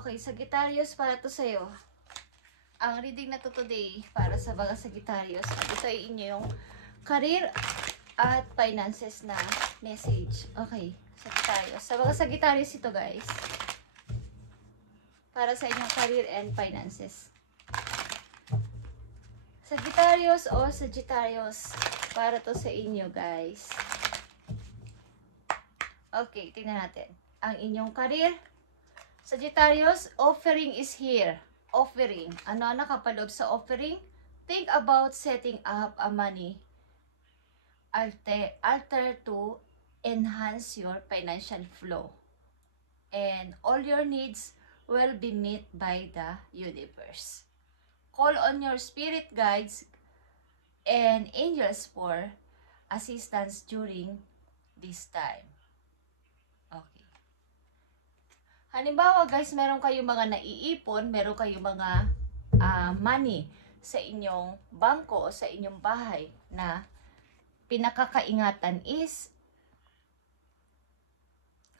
Okay, Sagittarius, para to sa'yo. Ang reading na to today, para sa mga Sagittarius, at ito ay inyong career at finances na message. Okay, Sagittarius. Sa mga Sagittarius ito, guys. Para sa inyong career and finances. Sagittarius o Sagittarius, para to sa inyo, guys. Okay, tingnan natin. Ang inyong career, Sagittarius, offering is here. Offering. Ano ang nakapaloob sa offering? Think about setting up a money altar to enhance your financial flow. And all your needs will be met by the universe. Call on your spirit guides and angels for assistance during this time. Okay. Halimbawa guys, meron kayong mga naiipon, meron kayong mga money sa inyong bangko o sa inyong bahay na pinakakaingatan is,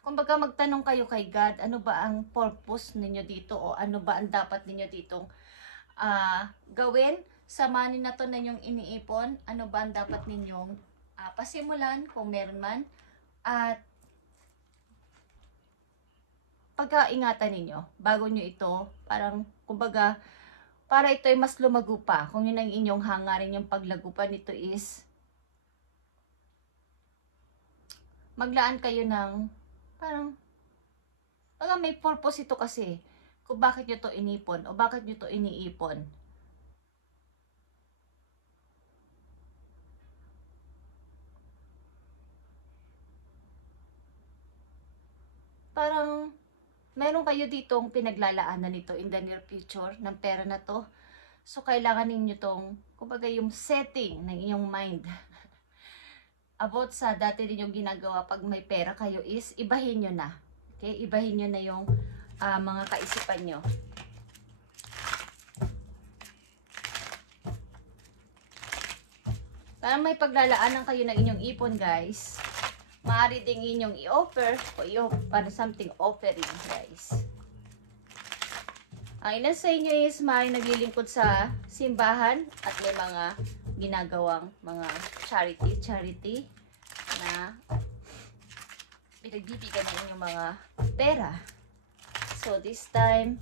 kumbaga magtanong kayo kay God, ano ba ang purpose ninyo dito o ano ba ang dapat ninyo ditong gawin sa money na to na inyong iniipon, ano ba ang dapat ninyong pasimulan kung meron man, at pagkaingatan ninyo bago nyo ito, parang kumbaga para ito ay mas lumago pa. Kung yun ang inyong hangarin, yung paglago pa nito is maglaan kayo ng parang may purpose ito kasi kung bakit nyo to inipon o bakit nyo to iniipon. Parang meron kayo ditong pinaglalaanan nito in the near future ng pera na to. So, kailangan ninyo tong, kumbaga yung setting ng inyong mind about sa dati ninyong ginagawa pag may pera kayo is, ibahin nyo na. Okay? Ibahin nyo na yung mga kaisipan nyo. Parang may paglalaanan kayo ng inyong ipon, guys. Maaari din inyong i-offer o para something offering, guys. Ang ilan sa inyo is maaaring naglilingkod sa simbahan at may mga ginagawang mga charity na pinagbibigyan ng inyong mga pera. So this time,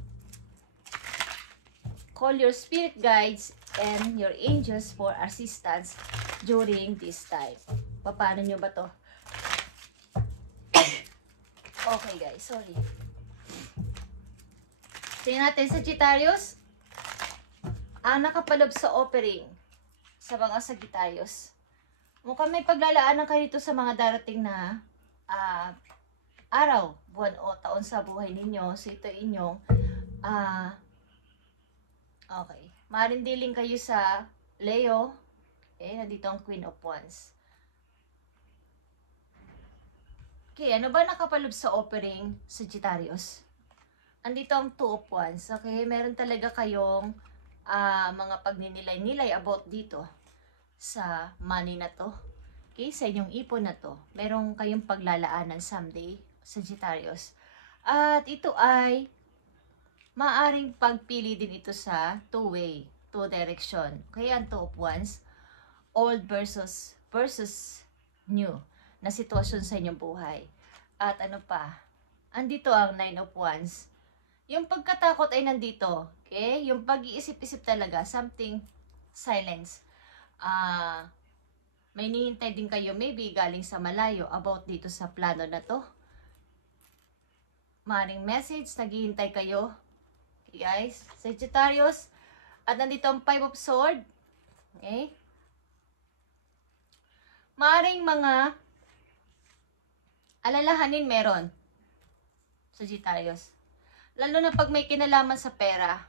call your spirit guides and your angels for assistance during this time. Paano nyo ba to? Okay guys, sorry. Tingnan natin sa Sagittarius. Ang nakapalob sa offering sa mga Sagittarius. Mukhang may paglalaanan kayo dito sa mga darating na araw, buwan o taon sa buhay ninyo. So ito inyong okay. Marindiling kayo sa Leo. Okay, nandito ang Queen of Wands. Okay, ano ba nakapalob sa offering, Sagittarius? Andito ang Two of Wands. Okay, meron talaga kayong mga pagninilay-nilay about dito sa money na to. Okay, sa inyong ipon na to. Meron kayong paglalaanan someday, Sagittarius. At ito ay maaring pagpili din ito sa two-way, two direction. Okay, ang Two of Wands, old versus new na sitwasyon sa inyong buhay. At ano pa? Andito ang Nine of Wands. Yung pagkatakot ay nandito. Okay? Yung pag-iisip-isip talaga, something silence. May nihintay din kayo maybe galing sa malayo about dito sa plano na to. Maring message, naghihintay kayo. Okay guys? Sagittarius. At nandito ang Five of Swords. Okay? Maring mga alalahanin meron, Sagittarius. Lalo na pag may kinalaman sa pera.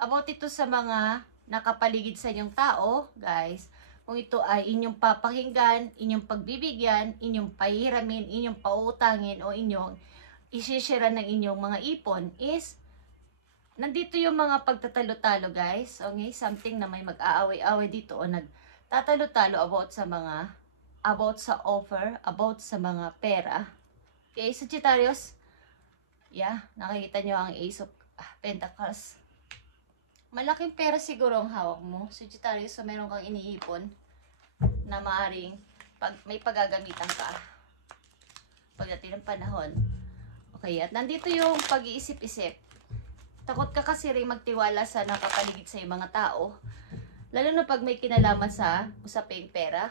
About ito sa mga nakapaligid sa inyong tao, guys. Kung ito ay inyong papakinggan, inyong pagbibigyan, inyong pahiramin, inyong pautangin, o inyong isishira ng inyong mga ipon is, nandito yung mga pagtatalo-talo, guys. Okay? Something na may mag-aaway-aaway dito o nagtatalo-talo about sa offer, about sa mga pera. Okay, Sagittarius, Yeah, nakikita nyo ang Ace of Pentacles. Malaking pera siguro ang hawak mo, Sagittarius, so meron kang iniipon na maaring may paggagamitan ka pagdating ng panahon. Okay, at nandito yung pag-iisip-isip. Takot ka kasi rin magtiwala sa nakapaligid sa mga tao, lalo na pag may kinalaman sa usaping pera.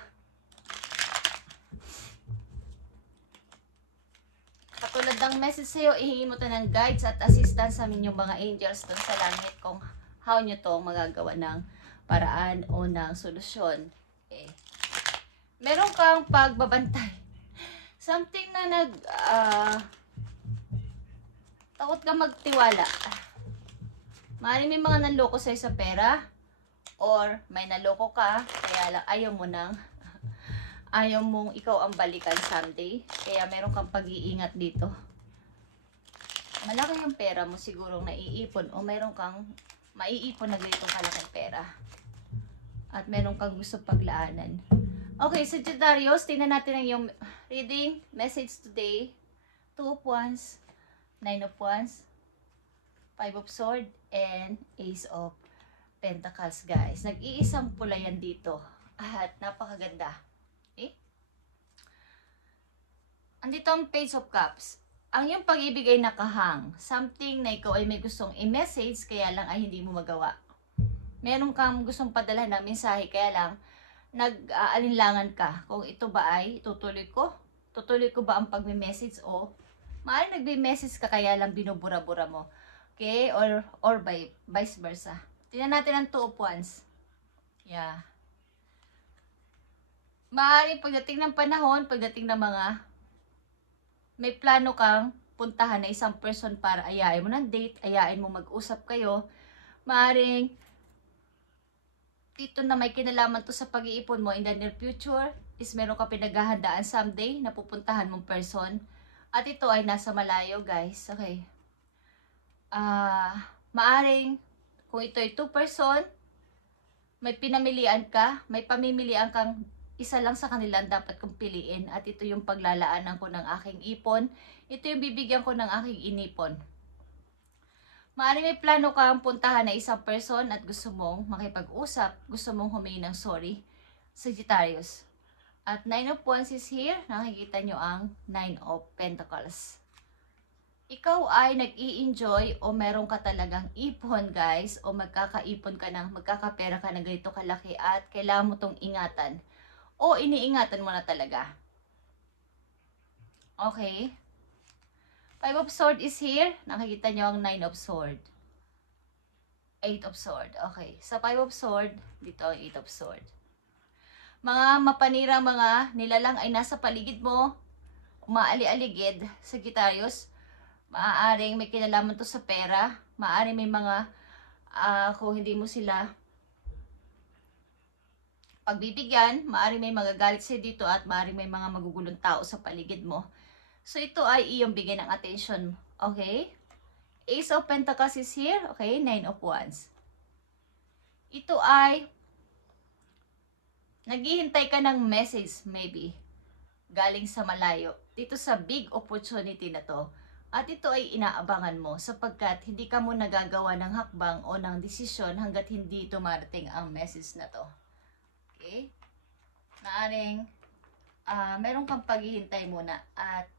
Katulad ng message sa'yo, ihingi mo to ng guides at assistance sa inyong mga angels doon sa langit kung how nyo to magagawa ng paraan o ng solusyon. Okay. Meron kang pagbabantay. Something na takot ka magtiwala. Maaaring may mga nanloko sa'yo sa pera, or may naloko ka, kaya lang ayaw mong ikaw ang balikan someday. Kaya meron kang pag-iingat dito. Malaki yung pera mo siguro naiipon, o meron kang maiipon na ganitong kalaking pera. At meron kang gusto paglaanan. Okay, Sagittarius, tingnan natin ang iyong reading, message today. 2 of Wands, 9 of Wands, 5 of Swords, and Ace of Pentacles, guys. Nag-iisang pula yan dito. At napakaganda. Okay? Andito ang Page of Cups. Ang iyong pag-ibig ay nakahang. Something na ikaw ay may gustong i-message, kaya lang ay hindi mo magawa. Meron kang gustong padala ng mensahe, kaya lang nag-aalinlangan ka. Kung ito ba ay tutuloy ko? Tutuloy ko ba ang pag-message, o maaaring nagbe-message ka kaya lang binubura-bura mo. Okay? Or vice versa. Tingnan natin ang 2 of Wands. Yeah. Maaaring pagdating ng panahon, pagdating ng mga may plano kang puntahan na isang person para ayain mo ng date, ayain mo mag-usap kayo, maaaring dito na may kinalaman to sa pag-iipon mo in the near future is meron ka pinaghahandaan someday na pupuntahan mong person, at ito ay nasa malayo, guys. Okay. Maaaring kung ito ay 2 person, may pinamilian ka, may pamimilian kang isa lang sa kanila ang dapat kong piliin, at ito yung paglalaanan ko ng aking ipon, ito yung bibigyan ko ng aking inipon. Maaaring may plano kang puntahan na isang person at gusto mong makipag-usap, gusto mong humingi ng sorry, Sagittarius. At 9 of Wands is here, nakikita nyo ang 9 of Pentacles. Ikaw ay nag-i-enjoy o meron ka talagang ipon, guys, o magkakaipon ka ng, magkakapera ka ng ganito kalaki at kailangan mo tong ingatan o iniingatan mo na talaga. Okay. 5 of Swords is here. Nakikita nyo ang 9 of Swords. 8 of Swords. Okay. Sa 5 of Swords, dito ang 8 of Swords. Mga mapanira, mga nilalang ay nasa paligid mo, umaali-aligid, Sagittarius. Maaaring may kinalaman to sa pera. Maaaring may mga, kung hindi mo sila pagbibigyan, maaaring may magagalit sa'yo dito, at maaaring may mga magugulong tao sa paligid mo. So, ito ay iyong bigyan ng attention. Okay? Ace of Pentacles is here. Okay? 9 of Wands. Ito ay naghihintay ka ng message, maybe, galing sa malayo, dito sa big opportunity na to. At ito ay inaabangan mo sapagkat hindi ka mo nagagawa ng hakbang o ng desisyon hanggat hindi dumarating ang message na to. Okay? Maaring meron kang paghihintay muna at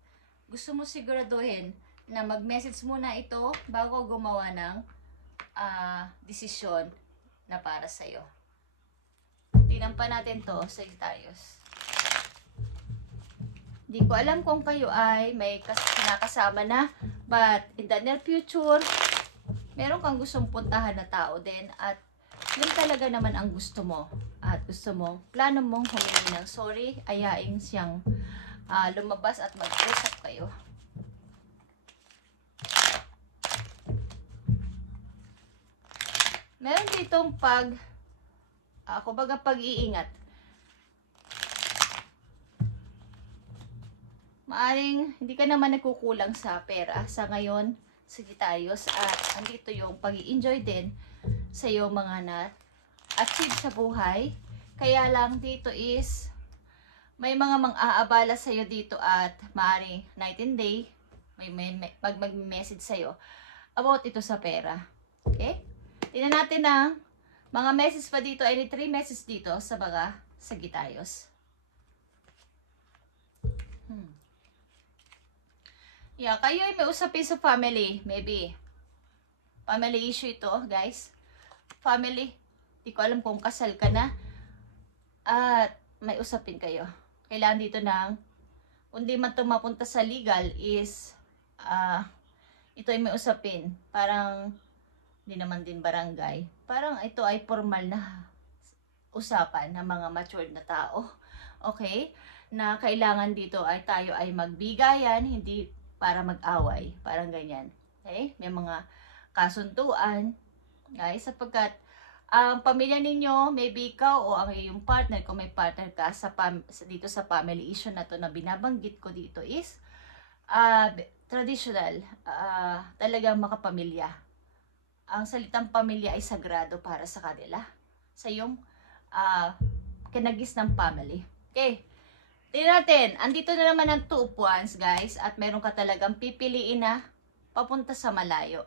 gusto mo siguraduhin na mag-message muna ito bago gumawa ng desisyon na para sa'yo. Tingnan pa natin to, Sagittarius. Hindi ko alam kung kayo ay may kinakasama na, but in the near future, meron kang gustong puntahan na tao din, at yun talaga naman ang gusto mo. At gusto mo, plano mong humingi ng sorry, ayain siyang lumabas at mag-usap kayo. Meron ditong kumbaga pag-iingat. Maaring hindi ka naman nagkukulang sa pera sa ngayon, Sagittarius, at andito yung pag-i-enjoy din sa iyong mga na-achieve sa buhay. Kaya lang dito is may mga mang-aabala sa iyo dito, at maaring night and day, pag mag-message sa'yo about ito sa pera. Okay? Tingnan natin ang mga message pa dito. Any 3 messages dito sa mga Sagittarius. Yeah, kayo ay may usapin sa family. Maybe. Family issue ito, guys. Family. Di ko alam kung kasal ka na. At may usapin kayo. Kailangan dito ng, kung di man ito mapunta sa legal is, ito ay may usapin. Parang, hindi naman din barangay. Parang ito ay formal na usapan ng mga matured na tao. Okay? Na kailangan dito ay tayo ay magbigayan, hindi para mag-away. Parang ganyan. Okay? May mga kasunduan. Guys, sapagkat ang pamilya ninyo, maybe ikaw o ang iyong partner, kung may partner ka dito sa family issue na to na binabanggit ko dito is traditional, talagang makapamilya. Ang salitang pamilya ay sagrado para sa kanila. Sa iyong kinagis ng family. Okay. Tingnan natin. Andito na naman ang 2 of Wands, guys. At meron ka talagang pipiliin na papunta sa malayo.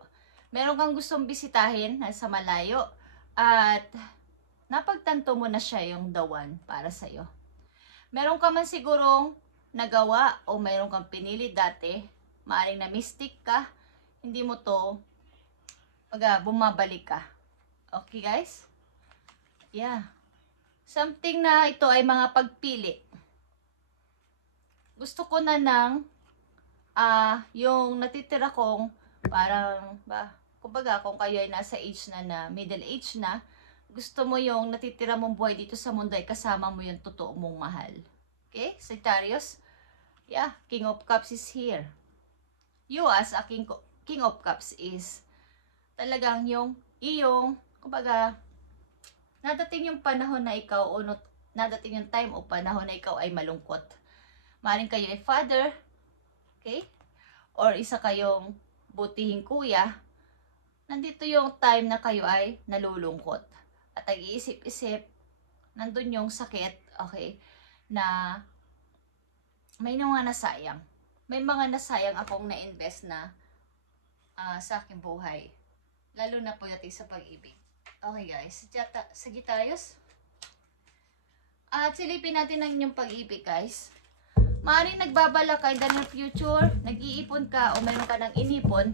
Meron kang gustong bisitahin na sa malayo. At napagtanto mo na siya yung the one para sa'yo. Meron ka man sigurong nagawa o meron kang pinili dati. Maaring na mistake ka. Hindi mo to bumabalik ka. Okay, guys? Yeah. Something na ito ay mga pagpili. Gusto ko na ng yung natitira kong parang kumbaga kung kayo ay nasa age na middle age na, gusto mo yung natitira mong buhay dito sa mundo ay kasama mo yung totoo mong mahal. Okay? Sagittarius? Yeah, King of Cups is here. You as a King of Cups is talagang yung iyong, kumbaga, nadating yung panahon na ikaw o nadating yung time o panahon na ikaw ay malungkot. Maring kayo ay father, okay? Or isa kayong butihing kuya. Nandito yung time na kayo ay nalulungkot. At nag-iisip-isip, nandun yung sakit, okay? Na may mga nasayang. May mga nasayang akong na-invest na sa aking buhay. Lalo na po natin sa pag-ibig. Okay guys, Sagittarius. At silipin natin ang inyong pag-ibig guys. Maaaring nagbabala ka in the near future, nag-iipon ka o mayroon ka ng inipon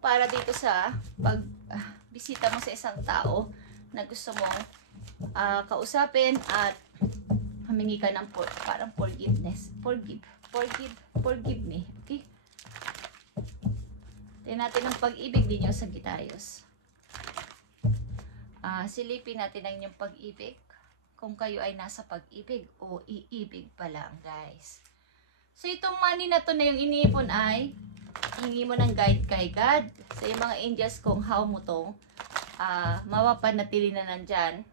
para dito sa pagbisita mo sa isang tao na gusto mong kausapin at humingi ka ng parang forgiveness. Forgive me. Okay? Tingnan natin ang pag-ibig ninyo sa Sagittarius. Silipin natin ang inyong pag-ibig. Kung kayo ay nasa pag-ibig o iibig pa lang, guys. So, itong money na to na yung iniipon ay hingi mo ng guide kay God sa yung mga angels kung how mo to mapapanatili na nandyan.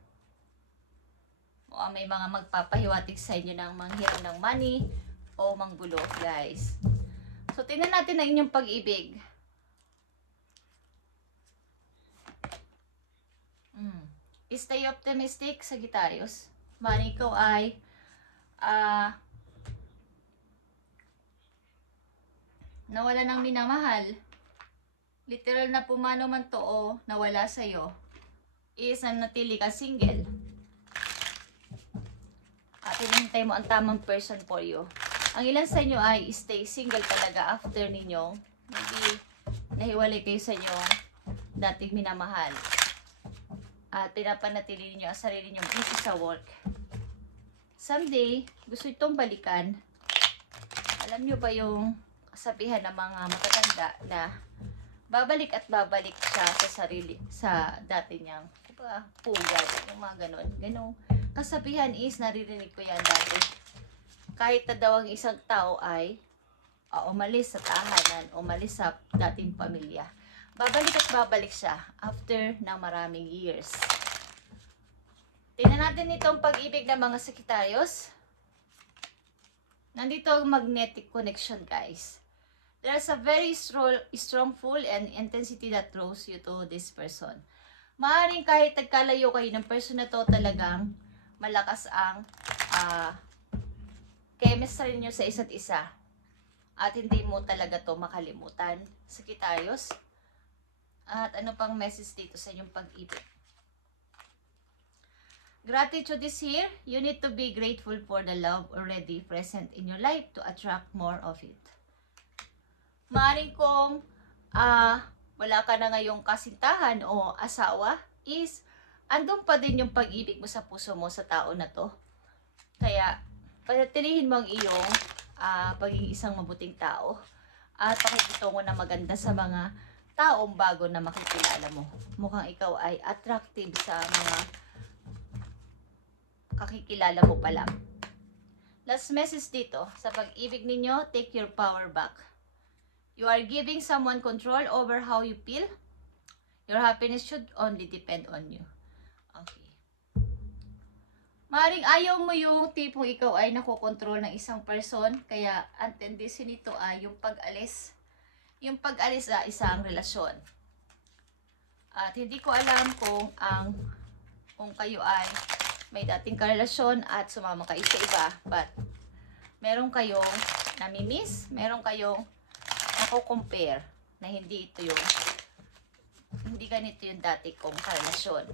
O may mga magpapahiwatig sa inyo ng manghiram ng money o manggulo, guys. So, tingnan natin ang inyong pag-ibig. Stay optimistic, Sagittarius. Mani ikaw ay nawala ng minamahal. Literal na pumano man to o nawala sa'yo. Is nanatili ka single. At hinihintay mo ang tamang person for you. Ang ilan sa inyo ay stay single talaga after ninyo. Maybe nahiwalay kayo sa inyong dating minamahal. At pinapanatili niyo ang sarili niyo busy sa work. Someday, gusto itong balikan. Alam niyo ba yung kasabihan ng mga matatanda na babalik at babalik siya sa sarili, sa dati niyang pugad, yung mga ganon. Ganong kasabihan is naririnig ko yan dati. Kahit na daw ang isang tao ay umalis sa tahanan, umalis sa dating pamilya, babalik at babalik siya after ng maraming years. Tingnan natin itong pag-ibig ng mga Sagittarius. Nandito ang magnetic connection, guys. There's a very strong pull and intensity that draws you to this person. Maaaring kahit nagkalayo kayo ng person na to, talagang malakas ang chemistry niyo sa isa't isa. At hindi mo talaga to makalimutan, Sagittarius. At ano pang message dito sa inyong pag-ibig? Gratitude is here. You need to be grateful for the love already present in your life to attract more of it. Maaaring kung wala ka na ngayong kasintahan o asawa, is andun pa din yung pag-ibig mo sa puso mo sa tao na to. Kaya, panatilihin mo ang iyong pagiging isang mabuting tao at pakikitungo na maganda sa mga taong bago na makikilala mo. Mukhang ikaw ay attractive sa mga kakikilala mo pa lang. Last message dito, sa pag-ibig ninyo, take your power back. You are giving someone control over how you feel. Your happiness should only depend on you. Okay. Maring ayaw mo yung tipong ikaw ay nakokontrol ng isang person, kaya ang tendency nito ay yung pag-alis. Yung pag-alis sa isang relasyon. At hindi ko alam kung kayo ay may dating karelasyon at sumama kayo sa iba, but meron kayong namimiss, meron kayong nako-compare na hindi ganito yung dati kong karelasyon.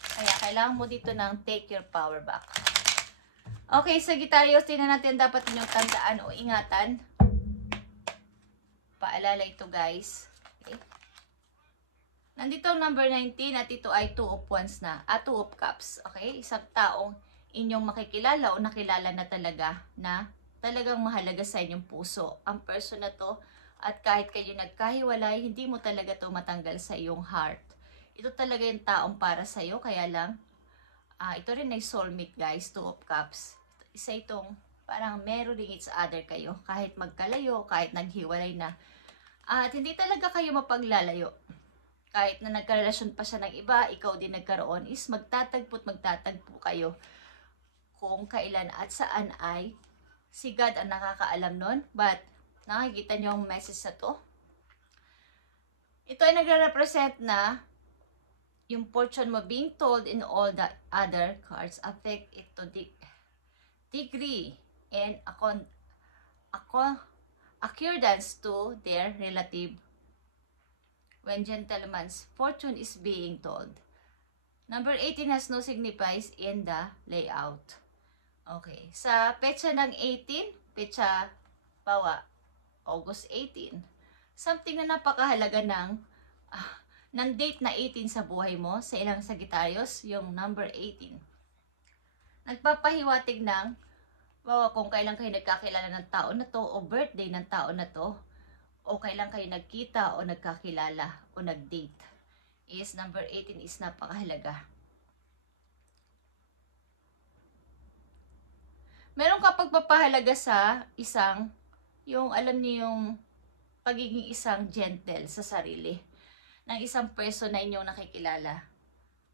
Kaya kailangan mo dito ng take your power back. Okay, Sagittarius, tingnan natin dapat ninyong tandaan o ingatan. Paalala ito, guys. Okay. Nandito ang number 19 at ito ay 2 of Wands na. 2 of Cups. Okay? Isang taong inyong makikilala o nakilala na talaga na talagang mahalaga sa inyong puso. Ang person na to, at kahit kayo nagkahiwalay, hindi mo talaga to matanggal sa iyong heart. Ito talaga yung taong para sa iyo, kaya lang, ito rin ay soulmate, guys, 2 of Cups. Isa itong parang mirroring each other kayo, kahit magkalayo, kahit naghiwalay na. At hindi talaga kayo mapaglalayo. Kahit na nagkarelasyon pa siya ng iba, ikaw din nagkaroon, is magtatagpo kayo kung kailan at saan ay si God ang nakakaalam nun. But, nakikita niyo ang message na to? Ito ay nagre-represent na yung fortune mo being told in all the other cards affect it to degree and accordance to their relative when gentleman's fortune is being told. Number 18 has no signifies in the layout. Okay. Sa petsa ng 18, petsa bawa, August 18, something na napakahalaga ng date na 18 sa buhay mo, sa ilang Sagittarius, yung number 18. Nagpapahiwatig ng, bawa kung kailan kayo nagkakilala ng tao na to, o birthday ng tao na to, o kailan kayo nagkita, o nagkakilala, o nag-date, is number 18 is napakahalaga. Meron ka pagpapahalaga sa isang, yung alam niyo yung pagiging isang gentle sa sarili ng isang person na inyong nakikilala.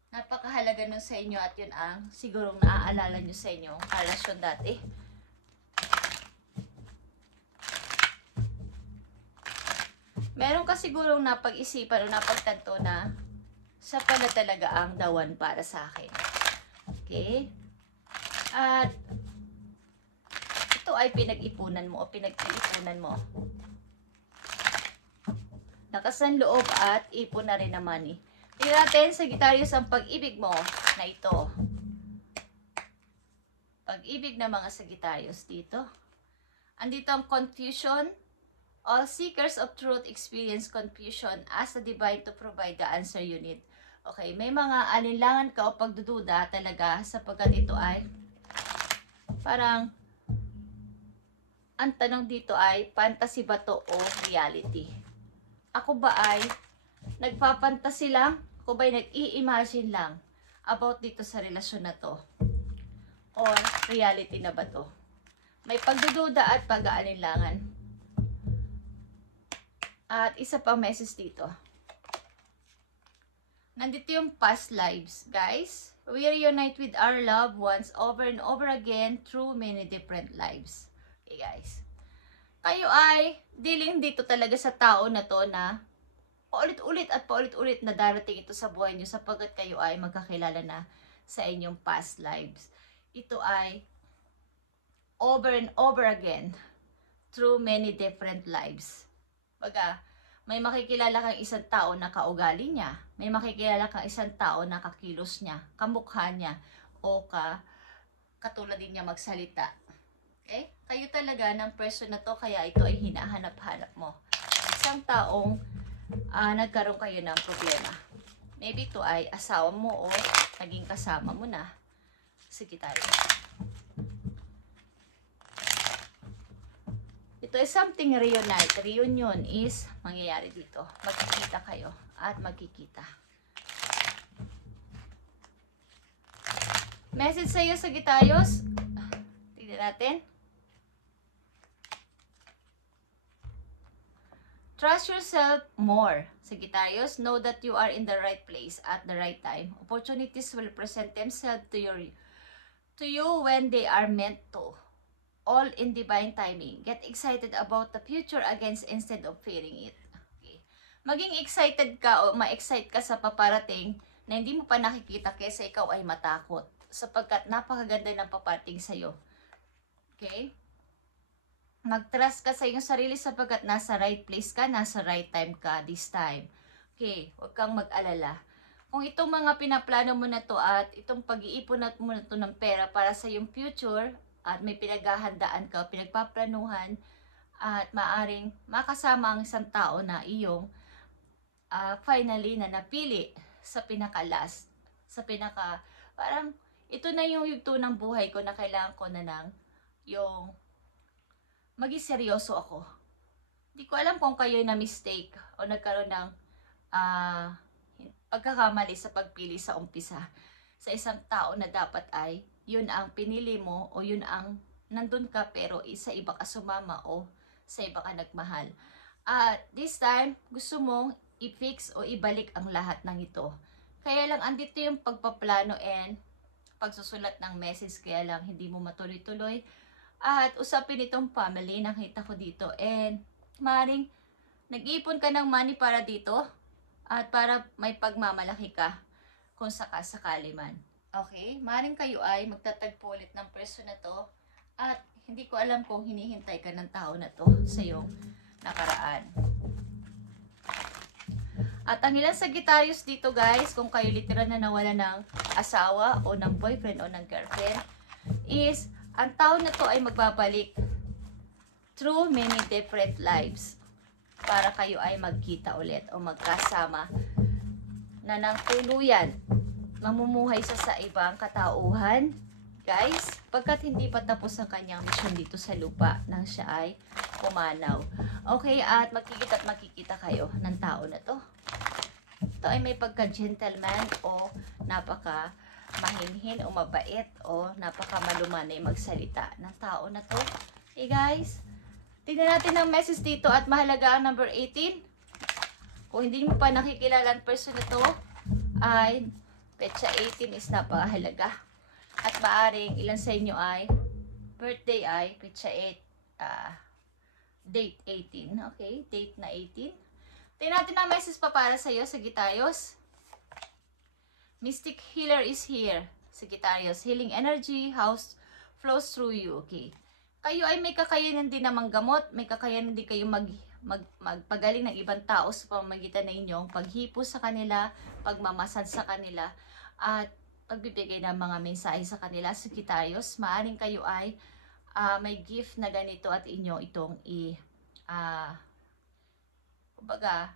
Napakahalaga nun sa inyo at yun ang sigurong naaalala nyo sa inyong relasyon dati. Meron ka sigurong napag-isipan o napagtanto na siya pala talaga ang the one para sa akin. Okay? At ito ay pinag-ipunan mo o pinag-iipunan mo. Nakasan loob at ipon na rin na money. Tingnan natin, Sagittarius, ang pag-ibig mo na ito. Pag-ibig ng mga Sagittarius dito. Andito ang confusion. All seekers of truth experience confusion. Ask the divine to provide the answer you need. Okay, may mga alinlangan ka o pagdududa talaga sapagkat ito ay parang ang tanong dito ay fantasy ba to o reality? Ako ba ay nagpapantasi lang? Ako ba ay nag-i-imagine lang about dito sa relasyon na to? Or reality na ba to? May pagdududa at pag-aalinlangan. At isa pang message dito. Nandito yung past lives, guys. We reunite with our loved ones over and over again through many different lives. Okay, guys. Kayo ay dealing dito talaga sa tao na to na paulit-ulit at paulit-ulit na darating ito sa buhay nyo sapagkat kayo ay magkakilala na sa inyong past lives. Ito ay over and over again. through many different lives. Baga, may makikilala kang isang tao na kaugali niya, may makikilala kang isang tao na kakilos niya, kamukha niya, o katulad din niya magsalita. Okay? Kayo talaga ng person na to, kaya ito ay hinahanap-hanap mo. Isang taong nagkaroon kayo ng problema. Maybe ito ay asawa mo o naging kasama mo na. Sige tayo. Ito is something reunite. Reunion is mangyayari dito. Magkikita kayo at magkikita. Message sa iyo, Sagittarius. Tignan natin. Trust yourself more, Sagittarius. Know that you are in the right place at the right time. Opportunities will present themselves to you when they are meant to. All in divine timing. Get excited about the future against instead of fearing it. Okay. Maging excited ka o ma-excite ka sa paparating na hindi mo pa nakikita kaysa ikaw ay matakot. Sapagkat napakaganda ng paparating sa'yo. Okay? Mag-trust ka sa iyong sarili sapagkat nasa right place ka, nasa right time ka this time. Okay, huwag kang mag-alala. Kung itong mga pinaplano mo na to at itong pag-iipon mo na to ng pera para sa iyong future at may pinaghahandaan ka, pinagpaplanuhan at maaring makasama ang isang tao na iyong finally na napili sa pinaka-last, sa pinaka, parang ito na yung yugto ng buhay ko na kailangan ko na ng yung maging seryoso ako. Hindi ko alam kung kayo na mistake o nagkaroon ng pagkakamali sa pagpili sa umpisa sa isang tao na dapat ay yun ang pinili mo o yun ang nandun ka pero sa iba ka sumama o sa iba ka nagmahal. This time, gusto mong i-fix o ibalik ang lahat ng ito. Kaya lang andito yung pagpaplano and pagsusulat ng message, kaya lang hindi mo matuloy-tuloy. At usapin itong family, nakita ko dito. And maaaring nag-iipon ka ng money para dito at para may pagmamalaki ka kung sakasakali man. Okay? Maaaring kayo ay magtatagpo ulit ng person na to at hindi ko alam kung hinihintay ka ng tao na to sa iyong nakaraan. At ang ilang Sagittarius dito guys, kung kayo literal na nawala ng asawa o ng boyfriend o ng girlfriend, is ang tao na to ay magbabalik through many different lives para kayo ay magkita ulit o magkasama na ng tuluyan, mamumuhay sa ibang katauhan. Guys, pagkat hindi pa tapos ang kanyang misyon dito sa lupa nang siya ay pumanaw. Okay, at makikita kayo ng tao na to. Ito ay may pagka-gentleman o napaka mahinhin o mabait o napakamalumanay magsalita ng tao na to. Hey guys, tingnan natin ang message dito at mahalaga ang number 18. Kung hindi mo pa nakikilala ang person na to, ay petsa 18 is napakahalaga. At maaring ilan sa inyo ay birthday ay petsa 8, date 18. Okay, date na 18. Tingnan natin ang message pa para sa iyo, Sagittarius. Mystic healer is here, Sagittarius. Healing energy house flows through you. Okay. Kayo ay may kakayanan din namang gamot. May kakayanan din kayo magpagaling ng ibang tao sa pamamagitan ng inyong paghipo sa kanila, pagmamasad sa kanila, at pagbibigay ng mga mensahe sa kanila, Sagittarius. Maaring kayo ay may gift na ganito at inyo itong kumbaga,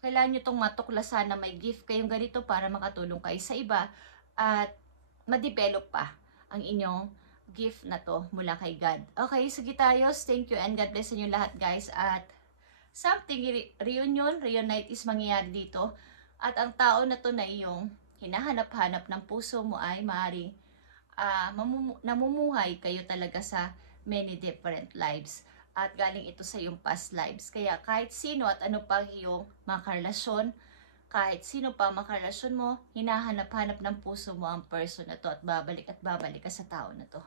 kailangan nyo itong matuklasan na may gift kayong ganito para makatulong kayo sa iba at ma-develop pa ang inyong gift na to mula kay God. Okay, Sagittarius, thank you and God bless inyo lahat guys. At something reunite is mangyayari dito at ang tao na to na iyong hinahanap-hanap ng puso mo ay maaaring namumuhay kayo talaga sa many different lives. At galing ito sa iyong past lives. Kaya kahit sino at ano pa iyong makarelasyon, kahit sino pa makarelasyon mo, hinahanap-hanap ng puso mo ang person na to at babalik ka sa tao na to.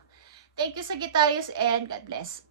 Thank you, Sagittarius, and God bless.